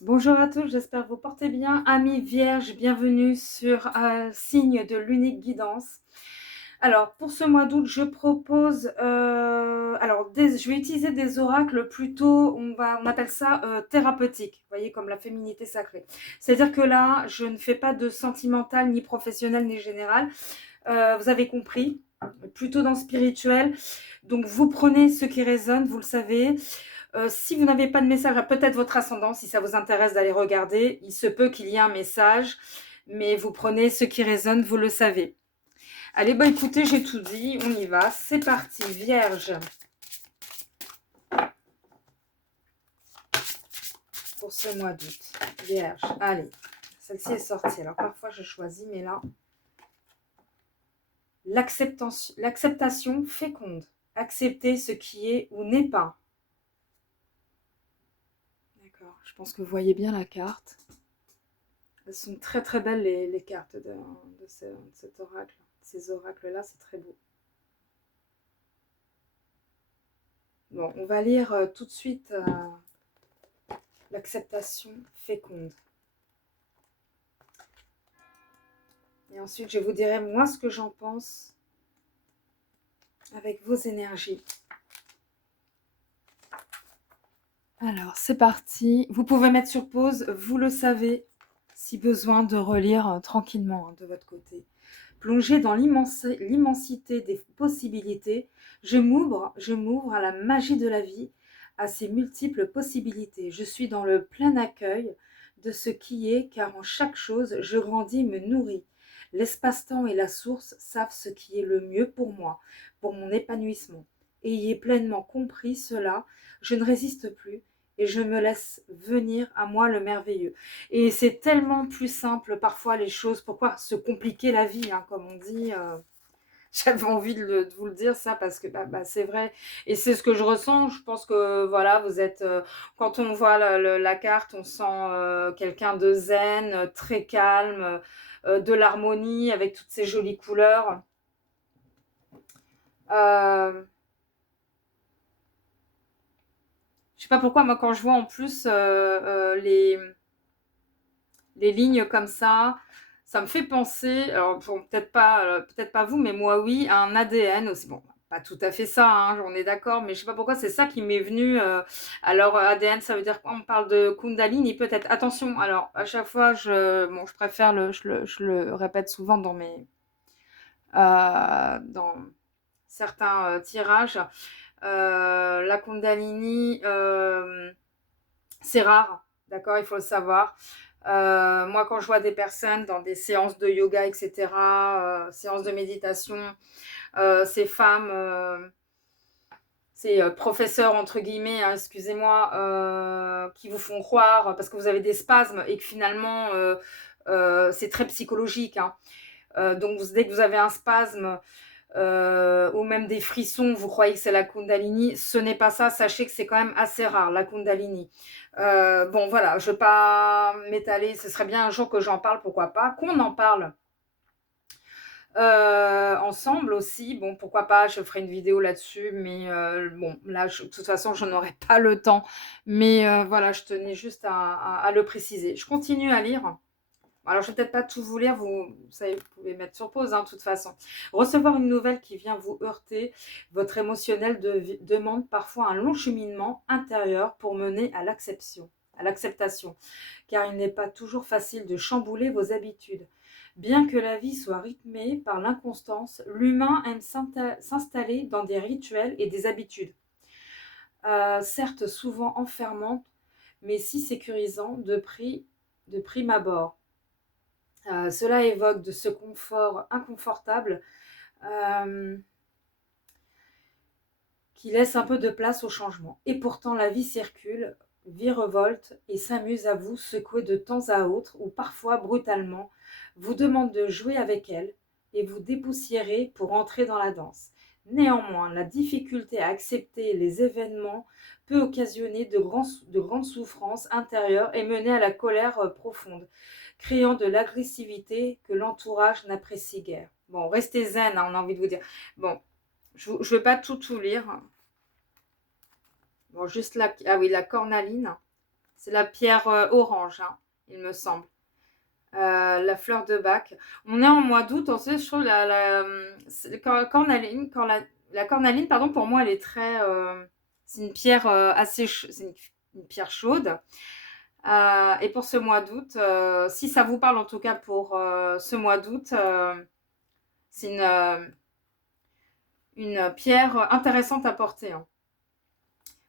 Bonjour à tous, j'espère que vous portez bien. Amis vierges, bienvenue sur Signe de l'unique guidance. Alors, pour ce mois d'août, je propose... je vais utiliser des oracles plutôt, on appelle ça thérapeutique. Vous voyez, comme la féminité sacrée. C'est-à-dire que là, je ne fais pas de sentimental, ni professionnel, ni général. Vous avez compris, plutôt dans le spirituel. Donc, vous prenez ce qui résonne, vous le savez. Si vous n'avez pas de message, peut-être votre ascendant, si ça vous intéresse d'aller regarder, il se peut qu'il y ait un message, mais vous prenez ce qui résonne, vous le savez. Allez, bah écoutez, j'ai tout dit, on y va, c'est parti, Vierge. Pour ce mois d'août, Vierge, allez, celle-ci est sortie, alors parfois je choisis, mais là, l'acceptation féconde, accepter ce qui est ou n'est pas. D'accord, je pense que vous voyez bien la carte. Elles sont très très belles les cartes de cet oracle. Ces oracles-là, c'est très beau. Bon, on va lire tout de suite l'acceptation féconde. Et ensuite, je vous dirai moi ce que j'en pense avec vos énergies. Alors, c'est parti. Vous pouvez mettre sur pause, vous le savez, si besoin de relire tranquillement de votre côté. Plongé dans l'immensité des possibilités, je m'ouvre à la magie de la vie, à ses multiples possibilités. Je suis dans le plein accueil de ce qui est, car en chaque chose, je grandis et me nourris. L'espace-temps et la source savent ce qui est le mieux pour moi, pour mon épanouissement. Ayez pleinement compris cela, je ne résiste plus et je me laisse venir à moi le merveilleux. Et c'est tellement plus simple parfois les choses. Pourquoi se compliquer la vie, hein, comme on dit j'avais envie de vous le dire ça parce que c'est vrai. Et c'est ce que je ressens. Je pense que voilà, vous êtes... quand on voit la carte, on sent quelqu'un de zen, très calme, de l'harmonie avec toutes ces jolies couleurs. Je sais pas pourquoi, moi quand je vois en plus les lignes comme ça me fait penser, alors bon, peut-être pas vous, mais moi oui, à un ADN aussi. Bon, pas tout à fait ça, hein, on est d'accord, mais je sais pas pourquoi c'est ça qui m'est venu. Alors ADN, ça veut dire quoi? On parle de Kundalini, peut-être. Attention, alors à chaque fois, je préfère je le répète souvent dans certains tirages. La Kundalini, c'est rare, d'accord, il faut le savoir. Moi, quand je vois des personnes dans des séances de yoga, etc., séances de méditation, ces femmes, ces professeurs, entre guillemets, hein, excusez-moi, qui vous font croire, parce que vous avez des spasmes et que finalement, c'est très psychologique. Hein. Donc, dès que vous avez un spasme, ou même des frissons, vous croyez que c'est la Kundalini, ce n'est pas ça, sachez que c'est quand même assez rare la Kundalini. Bon voilà, je ne veux pas m'étaler, ce serait bien un jour que j'en parle, pourquoi pas, qu'on en parle ensemble aussi, bon pourquoi pas, je ferai une vidéo là-dessus, mais bon là de toute façon je n'aurai pas le temps, mais voilà, je tenais juste à le préciser. Je continue à lire. Alors, je ne vais peut-être pas tout vous lire, vous savez, vous pouvez mettre sur pause, hein, de toute façon. Recevoir une nouvelle qui vient vous heurter, votre émotionnel demande parfois un long cheminement intérieur pour mener à l'acceptation, car il n'est pas toujours facile de chambouler vos habitudes. Bien que la vie soit rythmée par l'inconstance, l'humain aime s'installer dans des rituels et des habitudes, certes souvent enfermantes, mais si sécurisants de prime abord. Cela évoque de ce confort inconfortable qui laisse un peu de place au changement. Et pourtant, la vie circule, virevolte et s'amuse à vous secouer de temps à autre ou parfois brutalement, vous demande de jouer avec elle et vous dépoussiérer pour entrer dans la danse. Néanmoins, la difficulté à accepter les événements peut occasionner de grandes souffrances intérieures et mener à la colère profonde, créant de l'agressivité que l'entourage n'apprécie guère. Bon, restez zen, hein, on a envie de vous dire. Bon, je ne vais pas tout lire. Bon, juste la cornaline. C'est la pierre orange, hein, il me semble. La fleur de bac. On est en mois d'août, ensuite je trouve la cornaline, pardon, pour moi elle est très, c'est une pierre assez, c'est une pierre chaude. Et pour ce mois d'août, si ça vous parle en tout cas pour ce mois d'août, c'est une pierre intéressante à porter, hein.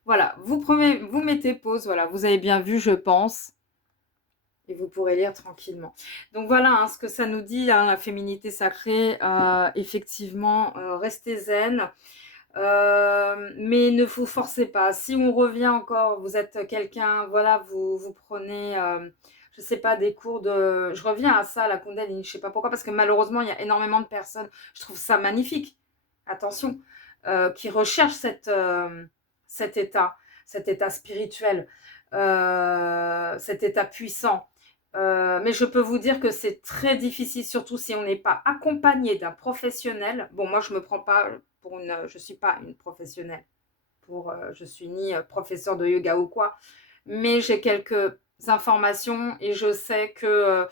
Voilà, vous mettez pause, voilà, vous avez bien vu, je pense. Et vous pourrez lire tranquillement. Donc voilà, hein, ce que ça nous dit, hein, la féminité sacrée. Effectivement, restez zen. Mais ne vous forcez pas. Si on revient encore, vous êtes quelqu'un, voilà, vous prenez, je sais pas, des cours de... Je reviens à ça, la Kundalini, je sais pas pourquoi, parce que malheureusement, il y a énormément de personnes, je trouve ça magnifique, attention, qui recherchent cet état spirituel, cet état puissant. Mais je peux vous dire que c'est très difficile, surtout si on n'est pas accompagné d'un professionnel. Bon, moi, je me prends pas pour je suis pas une professionnelle. Je suis ni professeur de yoga ou quoi, mais j'ai quelques informations et je sais que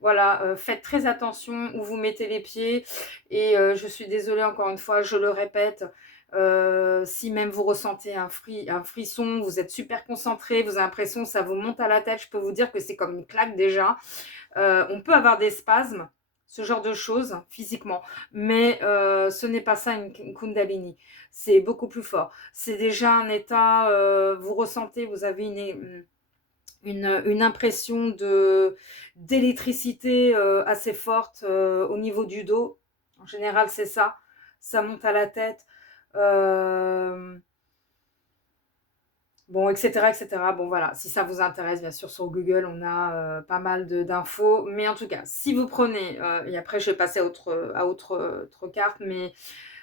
voilà, faites très attention où vous mettez les pieds. Et je suis désolée encore une fois, je le répète. Si même vous ressentez un frisson, vous êtes super concentré, vous avez l'impression que ça vous monte à la tête, je peux vous dire que c'est comme une claque déjà. On peut avoir des spasmes, ce genre de choses, physiquement, mais ce n'est pas ça une Kundalini. C'est beaucoup plus fort. C'est déjà un état, vous ressentez, vous avez une impression d'électricité assez forte au niveau du dos. En général, c'est ça. Ça monte à la tête. Bon, etc., etc. Bon, voilà, si ça vous intéresse, bien sûr, sur Google, on a pas mal d'infos. Mais en tout cas, si vous prenez, et après, je vais passer à autre carte, mais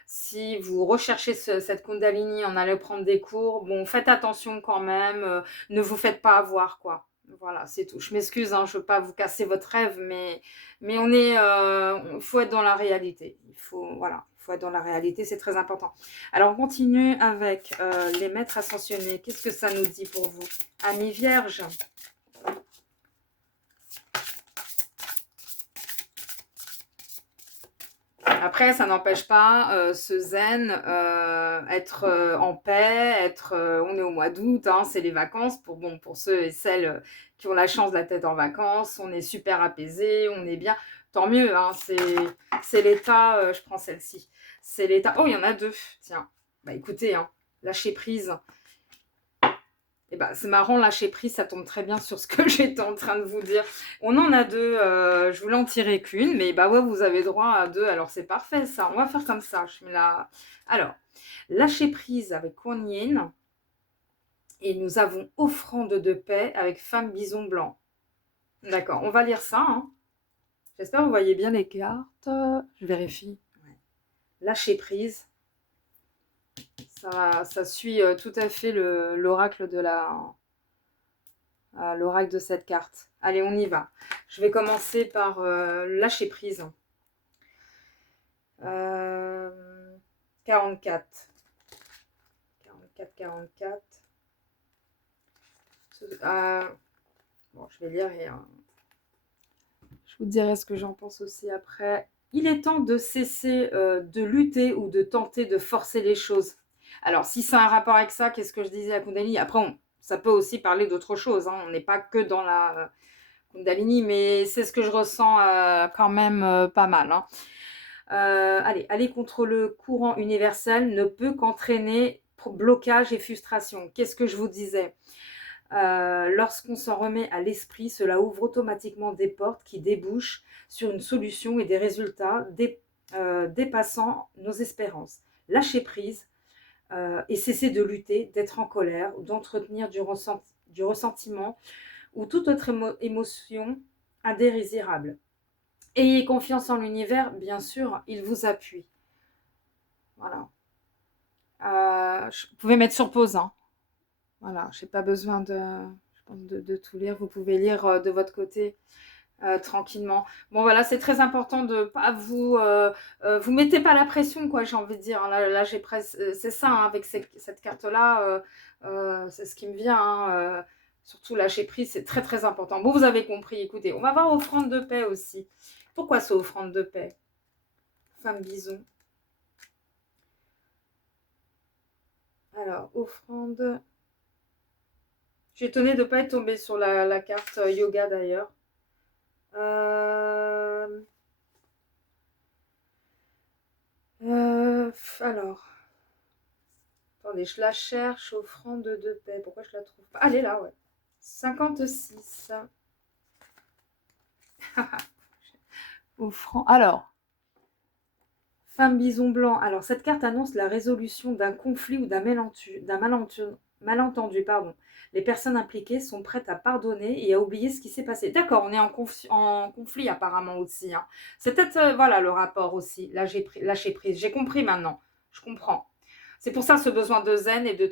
si vous recherchez cette Kundalini, en allant prendre des cours, bon, faites attention quand même, ne vous faites pas avoir, quoi. Voilà, c'est tout. Je m'excuse, hein, je ne veux pas vous casser votre rêve, mais faut être dans la réalité. Voilà, il faut être dans la réalité, c'est très important. Alors, on continue avec les maîtres ascensionnés. Qu'est-ce que ça nous dit pour vous? Amis vierges. Après, ça n'empêche pas ce zen, être en paix, on est au mois d'août, hein, c'est les vacances, pour ceux et celles qui ont la chance d'être en vacances, on est super apaisé, on est bien, tant mieux, hein, c'est l'état, je prends celle-ci, c'est l'état, oh il y en a deux, tiens, bah écoutez, hein, lâcher prise. Et bah, c'est marrant, lâcher prise, ça tombe très bien sur ce que j'étais en train de vous dire. On en a deux, je voulais en tirer qu'une, mais bah ouais, vous avez droit à deux, alors c'est parfait ça. On va faire comme ça. Je mets la... Alors, lâcher prise avec Kuan Yin, et nous avons offrande de paix avec femme bison blanc. D'accord, on va lire ça, hein. J'espère que vous voyez bien les cartes. Je vérifie. Ouais. Lâcher prise. Ça suit tout à fait l'oracle de l'oracle de cette carte. Allez, on y va. Je vais commencer par lâcher prise. 44. 44. Bon, je vais lire et je vous dirai ce que j'en pense aussi après. Il est temps de cesser de lutter ou de tenter de forcer les choses. Alors, si c'est un rapport avec ça, qu'est-ce que je disais à Kundalini? Après, ça peut aussi parler d'autre chose. Hein. On n'est pas que dans la Kundalini, mais c'est ce que je ressens quand même pas mal. Hein. Allez, aller contre le courant universel ne peut qu'entraîner blocage et frustration. Qu'est-ce que je vous disais? Lorsqu'on s'en remet à l'esprit, cela ouvre automatiquement des portes qui débouchent sur une solution et des résultats dépassant nos espérances. Lâcher prise et cesser de lutter, d'être en colère ou d'entretenir du ressentiment ou toute autre émotion indésirable. Ayez confiance en l'univers, bien sûr, il vous appuie. Voilà. Vous pouvez mettre sur pause, hein. Voilà, je n'ai pas besoin de tout lire. Vous pouvez lire de votre côté tranquillement. Bon, voilà, c'est très important de pas vous mettez pas la pression, quoi, j'ai envie de dire. Là j'ai presque, c'est ça, hein, avec cette carte-là, c'est ce qui me vient. Hein, Surtout lâcher prise, c'est très très important. Bon, vous avez compris, écoutez, on va voir offrande de paix aussi. Pourquoi c'est offrande de paix? Femme bison. Alors, offrande. Je suis étonnée de ne pas être tombée sur la carte yoga d'ailleurs. Alors, attendez, je la cherche, offrande de paix. Pourquoi je la trouve pas? Elle est là, ouais. 56. Offrande. Alors, femme bison blanc. Alors, cette carte annonce la résolution d'un conflit ou d'un malentendu. Pardon. Les personnes impliquées sont prêtes à pardonner et à oublier ce qui s'est passé. D'accord, on est en conflit apparemment aussi. Hein. C'est peut-être, voilà, le rapport aussi. Là, j'ai lâché prise. J'ai compris maintenant. Je comprends. C'est pour ça ce besoin de zen et de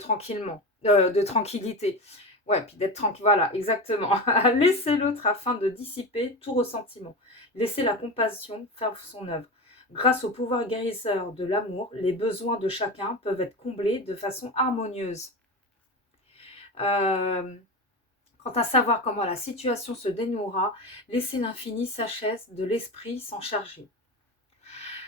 tranquillité. Ouais, puis d'être tranquille. Voilà, exactement. Laissez l'autre afin de dissiper tout ressentiment. Laissez la compassion faire son œuvre. Grâce au pouvoir guérisseur de l'amour, les besoins de chacun peuvent être comblés de façon harmonieuse. Quant à savoir comment la situation se dénouera, laissez l'infini sagesse de l'esprit s'en charger.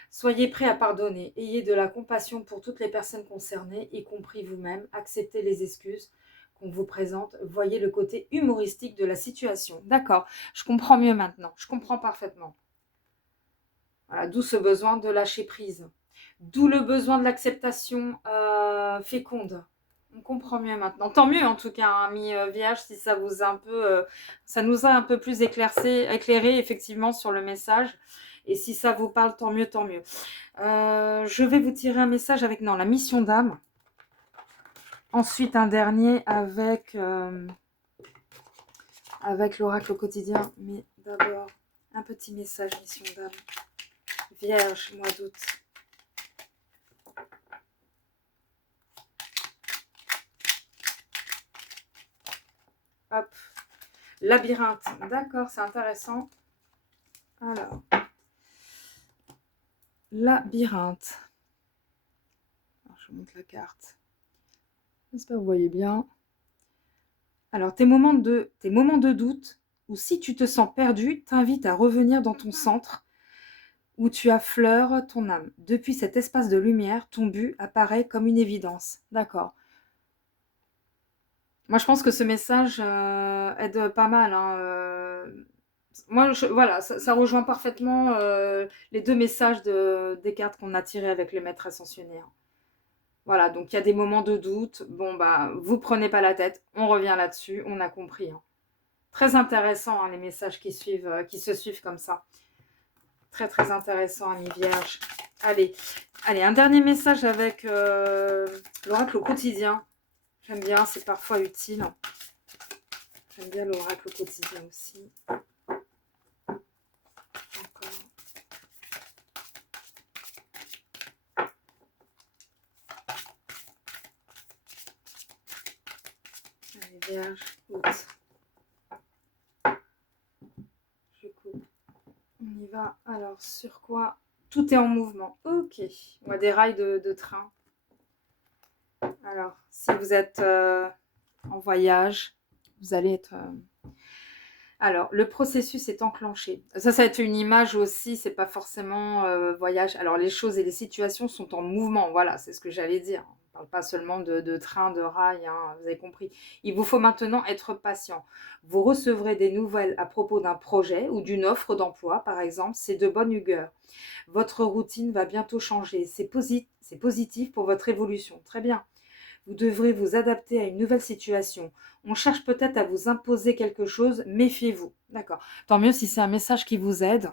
Soyez prêts à pardonner, ayez de la compassion pour toutes les personnes concernées, y compris vous-même, acceptez les excuses qu'on vous présente, voyez le côté humoristique de la situation. D'accord, je comprends mieux maintenant, je comprends parfaitement. Voilà, d'où ce besoin de lâcher prise. D'où le besoin de l'acceptation féconde. On comprend mieux maintenant. Tant mieux en tout cas, hein, ami Vierge, si ça vous a un peu, ça nous a un peu plus éclairé effectivement sur le message. Et si ça vous parle, tant mieux, tant mieux. Je vais vous tirer un message avec la mission d'âme. Ensuite, un dernier avec l'oracle au quotidien. Mais d'abord, un petit message mission d'âme. Vierge, mois d'août. Hop. Labyrinthe. D'accord, c'est intéressant. Alors. Labyrinthe. Alors, je vous montre la carte. J'espère que vous voyez bien. Alors, tes moments de doute, ou si tu te sens perdu, t'invitent à revenir dans ton centre, où tu affleures ton âme. Depuis cet espace de lumière, ton but apparaît comme une évidence. D'accord. Moi, je pense que ce message aide pas mal. Hein, moi, voilà, ça rejoint parfaitement les deux messages des cartes qu'on a tirées avec les maîtres ascensionnaires. Voilà, donc il y a des moments de doute. Bon, bah, vous prenez pas la tête. On revient là-dessus. On a compris. Hein. Très intéressant, hein, les messages qui se suivent comme ça. Très, très intéressant, ami Vierge. Allez, un dernier message avec l'oracle au quotidien. J'aime bien, c'est parfois utile. J'aime bien l'oracle au quotidien aussi. Encore. Allez, Vierge, août. Je coupe. On y va. Alors, sur quoi? Tout est en mouvement. Ok. On a des rails de train. Alors, si vous êtes en voyage, vous allez être... Alors, le processus est enclenché. Ça va être une image aussi, c'est pas forcément voyage. Alors, les choses et les situations sont en mouvement, voilà, c'est ce que j'allais dire. On ne parle pas seulement de train, de rail, hein, vous avez compris. Il vous faut maintenant être patient. Vous recevrez des nouvelles à propos d'un projet ou d'une offre d'emploi, par exemple, c'est de bonne augure. Votre routine va bientôt changer, c'est positif pour votre évolution, très bien. Vous devrez vous adapter à une nouvelle situation. On cherche peut-être à vous imposer quelque chose, méfiez-vous. D'accord. Tant mieux si c'est un message qui vous aide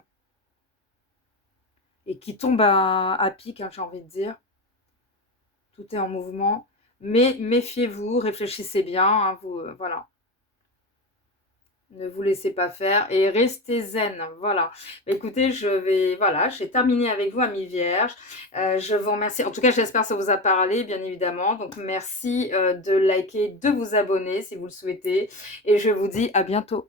et qui tombe à pic, hein, j'ai envie de dire. Tout est en mouvement. Mais méfiez-vous, réfléchissez bien. Hein, voilà. Ne vous laissez pas faire et restez zen. Voilà. Écoutez, j'ai terminé avec vous, amis Vierge. Je vous remercie. En tout cas, j'espère que ça vous a parlé, bien évidemment. Donc, merci de liker, de vous abonner si vous le souhaitez. Et je vous dis à bientôt.